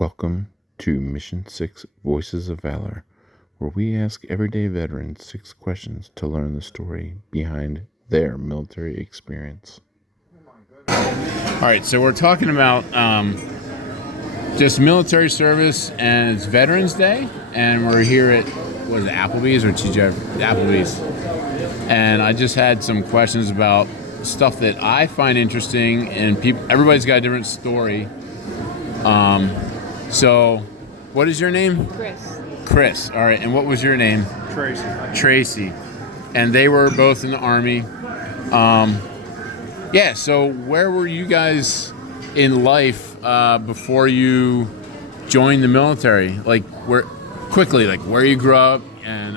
Welcome to Mission 6 Voices of Valor, where we ask everyday veterans 6 questions to learn the story behind their military experience. All right, so we're talking about just military service, and it's Veterans Day, and we're here at, what is it, Applebee's or TJ? Applebee's. And I just had some questions about stuff that I find interesting, and everybody's got a different story. So, what is your name? Chris. Chris. All right. And what was your name? Tracey. Tracey. And they were both in the Army. Yeah. So, where were you guys in life before you joined the military? Like, where you grew up and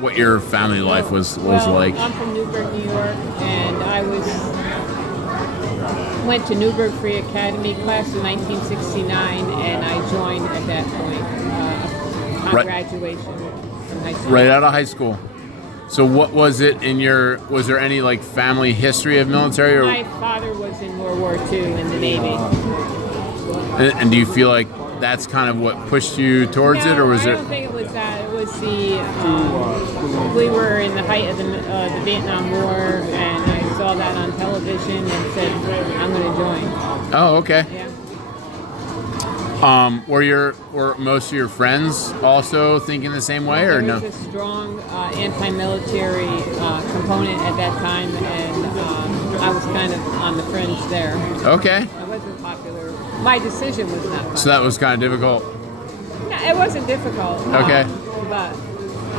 what your family life was like? I'm from Newburgh, New York, and I went to Newburgh Free Academy class in 1969, and I joined at that point on graduation from high school. Right out of high school. So what was it was there any like family history of military? Or? My father was in World War II in the Navy. And do you feel like that's kind of what pushed you towards it, or was it? I don't think it was that. It was we were in the height of the Vietnam War, and I saw that on television and said, I'm going to join. Oh, okay. Yeah. Were most of your friends also thinking the same way, or no? There was a strong anti-military component at that time, and I was kind of on the fringe there. Okay. I wasn't popular. My decision was not popular. So that was kind of difficult. Yeah, it wasn't difficult. Okay. But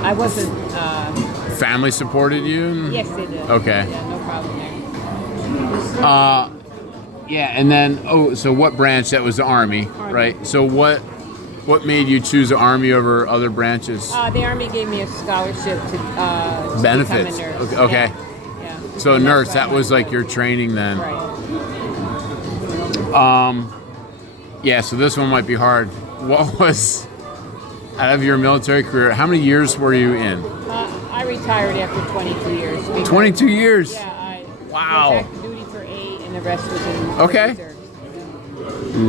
I wasn't... Family supported you? Yes, they did. Okay. Yeah, no problem there. Yeah, and then, so what branch? That was the Army, right? So what made you choose the Army over other branches? The Army gave me a scholarship to benefits. become a nurse. Okay. Yeah. So nurse, that was like your training then. Right. Yeah, so this one might be hard. What was, out of your military career, how many years were you in? I retired after 22 years. 22 years? Yeah, I Wow. was active duty for 8, and the rest was in Okay. reserves.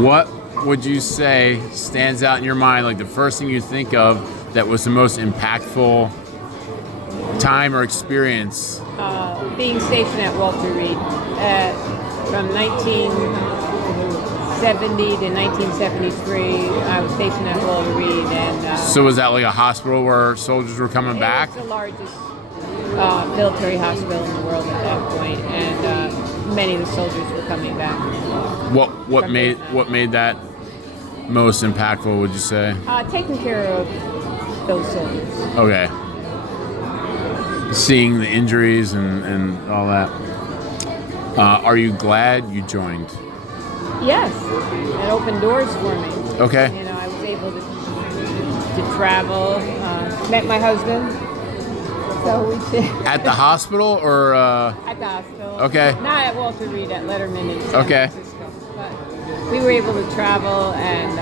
What would you say stands out in your mind, like the first thing you think of that was the most impactful time or experience? Being stationed at Walter Reed from 1970 to 1973, I was stationed at Walter Reed, and So was that like a hospital where soldiers were coming back? It was the largest military hospital in the world at that point, and many of the soldiers were coming back. What made that most impactful, would you say? Taking care of those soldiers. Okay. Seeing the injuries and all that. Are you glad you joined? Yes, it opened doors for me. Okay. You know, I was able to travel. Met my husband. So we At the hospital or? at the hospital. Okay. Not at Walter Reed, at Letterman in San Okay. Francisco. But we were able to travel and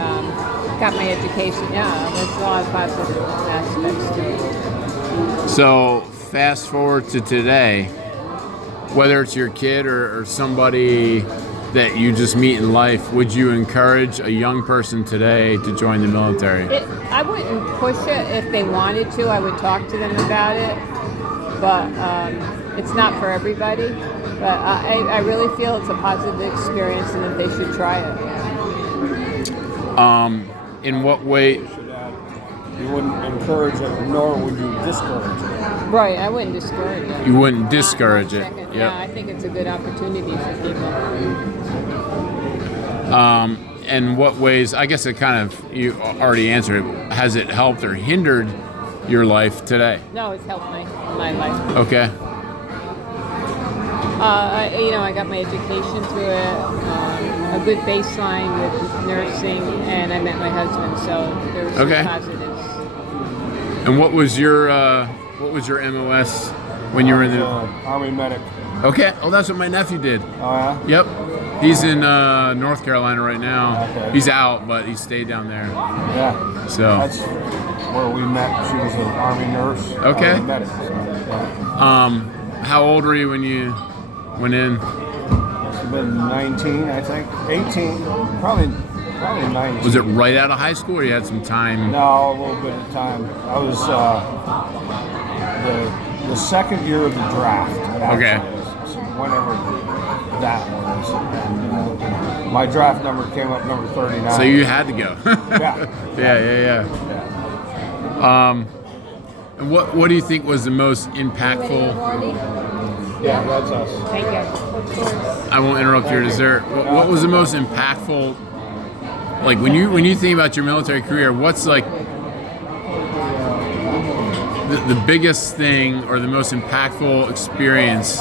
got my education. Yeah, there's a lot of positive aspects to it. So fast forward to today, whether it's your kid or somebody that you just meet in life, would you encourage a young person today to join the military? I wouldn't push it. If they wanted to, I would talk to them about it. But it's not for everybody. But I really feel it's a positive experience and that they should try it. In what way? You wouldn't encourage it, nor would you discourage it. Right, I wouldn't discourage it. You wouldn't discourage it. Second. Yep. Yeah, I think it's a good opportunity for people. In what ways? I guess you already answered it. Has it helped or hindered your life today? No, it's helped my life. Okay. I got my education through it, a good baseline with nursing, and I met my husband, so there were some positives. And what was your MOS when you were in the Army medic? Okay. Oh, that's what my nephew did. Oh, Yep. He's in North Carolina right now. Okay. He's out, but he stayed down there. yeah? So. That's where we met. She was an Army nurse. Okay. Army medic. So, yeah. How old were you when you went in? Must have been 19, I think. 18. Probably Probably 19. Was it right out of high school, or you had some time? No, a little bit of time. I was the second year of the draft. Actually, Okay. Whenever that was. And, my draft number came up number 39. So you had to go. Yeah. Yeah. And what do you think was the most impactful? Yeah, that's us. Thank you. I won't interrupt your dessert. What was the most impactful? Like when you think about your military career, what's like the biggest thing or the most impactful experience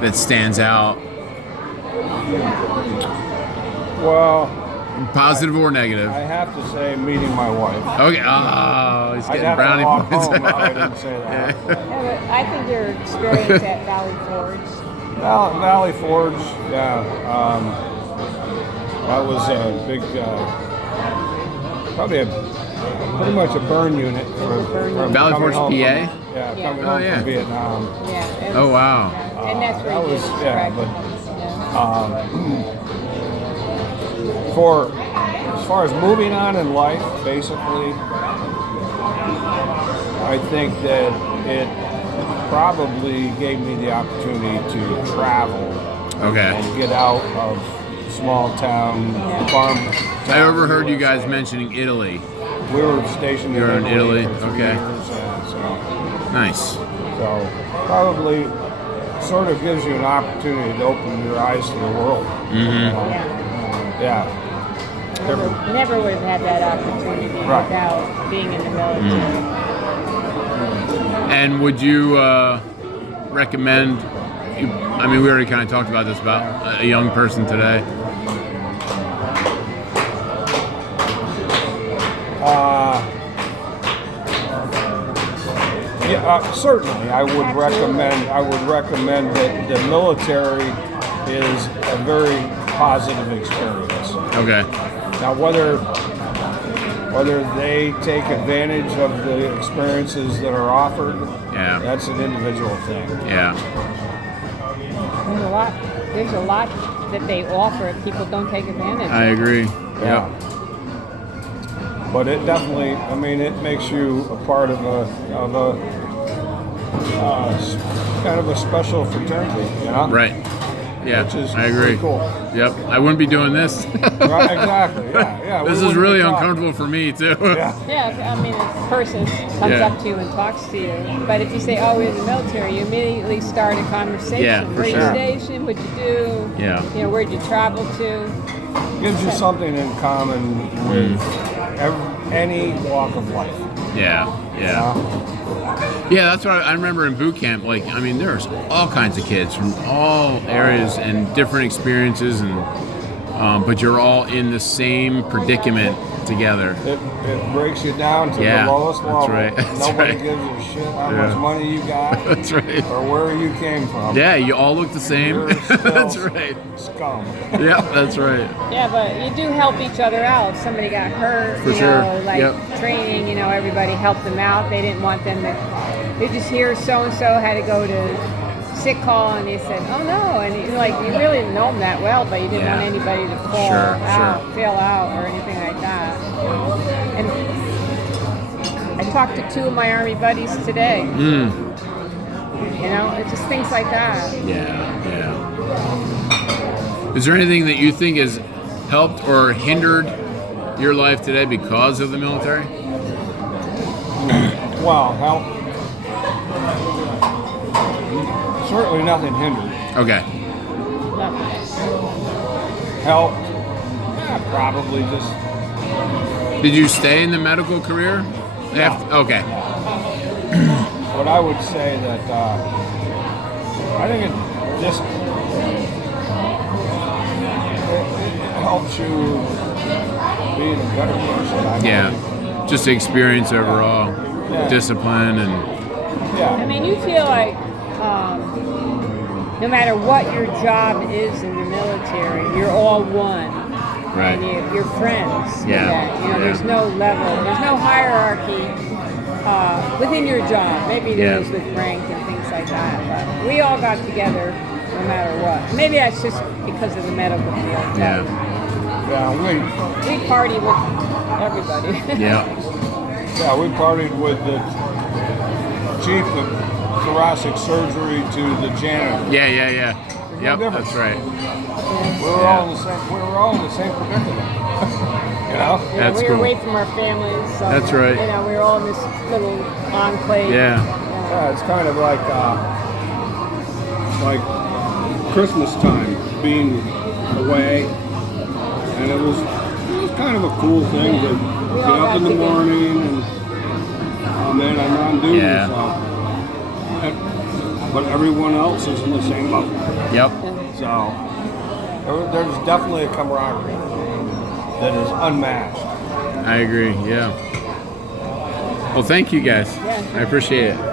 that stands out? Well, Positive or negative? I have to say meeting my wife. Okay. Oh, he's I'd getting have brownie to walk points. home if I didn't say that. Yeah, but I think your experience at Valley Forge. Valley Forge, yeah. That was a big, probably pretty much a burn unit for Valley coming Forge, home PA? Coming Oh, home yeah. from Vietnam. Yeah. And, Oh wow. And that's where that you was- did yeah, correct. but- Yeah. As far as moving on in life, basically, I think that it probably gave me the opportunity to travel Okay. and get out of small town farm. I overheard you guys mentioning Italy. We were stationed You were in Italy, for 3 okay. years, and Nice. so probably sort of gives you an opportunity to open your eyes to the world. Mm-hmm. Yeah. Never would have had that opportunity Right. without being in the military. And would you recommend? I mean, we already kind of talked about this about a young person today. Certainly, I would recommend. I would recommend that the military is a very positive experience. Okay. Now, whether they take advantage of the experiences that are offered, Yeah. that's an individual thing. Yeah. There's a lot that they offer if people don't take advantage. I agree. Yeah. Yep. But it definitely, I mean, it makes you a part of a kind of a special fraternity, you know? Right. Yeah. Which is I agree. pretty cool. Yep. I wouldn't be doing this. Right, exactly. Yeah. This is really uncomfortable for me too. Yeah. Yeah, I mean, if a person comes Yeah. up to you and talks to you, but if you say, "Oh, we're in the military," you immediately start a conversation. Yeah, for Where you sure. station? What'd you do? Yeah. You know, where'd you travel to? Gives you something in common with any walk of life. Yeah. Yeah. Yeah, that's what I remember in boot camp. Like, I mean, there's all kinds of kids from all areas and different experiences, and but you're all in the same predicament together. It breaks you down to Yeah, the lowest that's level. right, that's Nobody right. gives a shit how Yeah. much money you got That's right. or where you came from. Yeah, you all look the same. You're still That's right. Scum. Yeah, that's right. Yeah, but you do help each other out. If somebody got hurt, For you sure. know, like Yep. training, you know, everybody helped them out. They didn't want them to. They just hear so and so had to go to sick call, and they said, "Oh no!" And you really didn't know them that well, but you didn't Yeah. want anybody to fall Sure, out, fail out, or anything like that. And I talked to 2 of my Army buddies today. Mm. You know, it's just things like that. Yeah. Is there anything that you think has helped or hindered your life today because of the military? Well, help. Certainly nothing hindered. Okay. Help. Yeah, probably just. Did you stay in the medical career? Okay. But I would say that I think it just it helps you be a better person. I Yeah. believe. Just the experience overall, Yeah. discipline, and I Yeah. mean, you feel like no matter what your job is in the military, you're all one. right. And you're friends. with Yeah, that. You know, yeah. there's no level, there's no hierarchy within your job. Maybe there Yeah. is with rank and things like that. But we all got together no matter what. Maybe that's just because of the medical field. Yeah. Yeah, We party with everybody. Yeah. we partied with the chief of thoracic surgery to the janitor. Yeah. Yep, difference. that's right. We were all in the same. We were all in the same predicament. You know. Yeah, That's we were cool. away from our families. So, That's right. You know, we were all in this little enclave. Yeah. Yeah, it's kind of like Christmas time, being away, and it was kind of a cool thing to get all up in got the together. morning and oh man, I'm on duty. Yeah. But everyone else is in the same boat. Yep. So there's definitely a camaraderie that is unmatched. I agree. Yeah. Well, thank you guys. Yeah. I appreciate it.